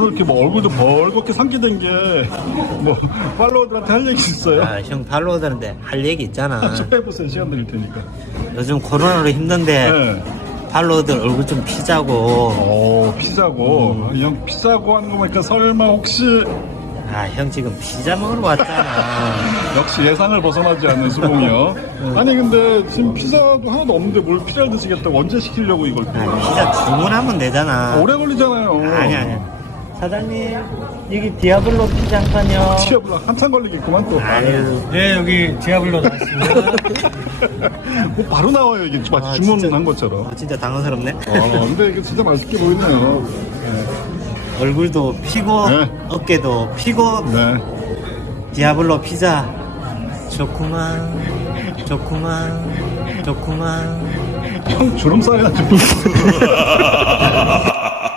오늘 이렇게 뭐 얼굴도 벌겋게 상기된 게 뭐 팔로워들한테 할 얘기 있어요? 아, 형 팔로워들한테 할 얘기 있잖아. 좀 해보세요. 시간 드릴 테니까. 요즘 코로나로 힘든데 네. 팔로워들 얼굴 좀 피자고. 오, 피자고. 형 피자고 하는 거 보니까 설마 혹시 아, 형 지금 피자 먹으러 왔잖아. 역시 예상을 벗어나지 않는 수봉이요. 아니 근데 지금 피자도 하나도 없는데 뭘 피자를 드시겠다고 언제 시키려고 이걸 또. 아, 피자 주문하면 되잖아. 오래 걸리잖아요. 아니. 사장님, 여기 디아블로 피자 한 판요. 치아블라 한참 걸리겠구만 또. 아유. 네, 여기 디아블로 나왔습니다. 뭐 바로 나와요 이게 마치 아, 주문한 진짜. 것처럼. 진짜 당황스럽네. 근데 이게 진짜 맛있게 보이네요. 얼굴도 피고, 네. 어깨도 피고, 네. 디아블로 피자. 좋구만, 좋구만, 좋구만. 형 주름 쌓여가지고.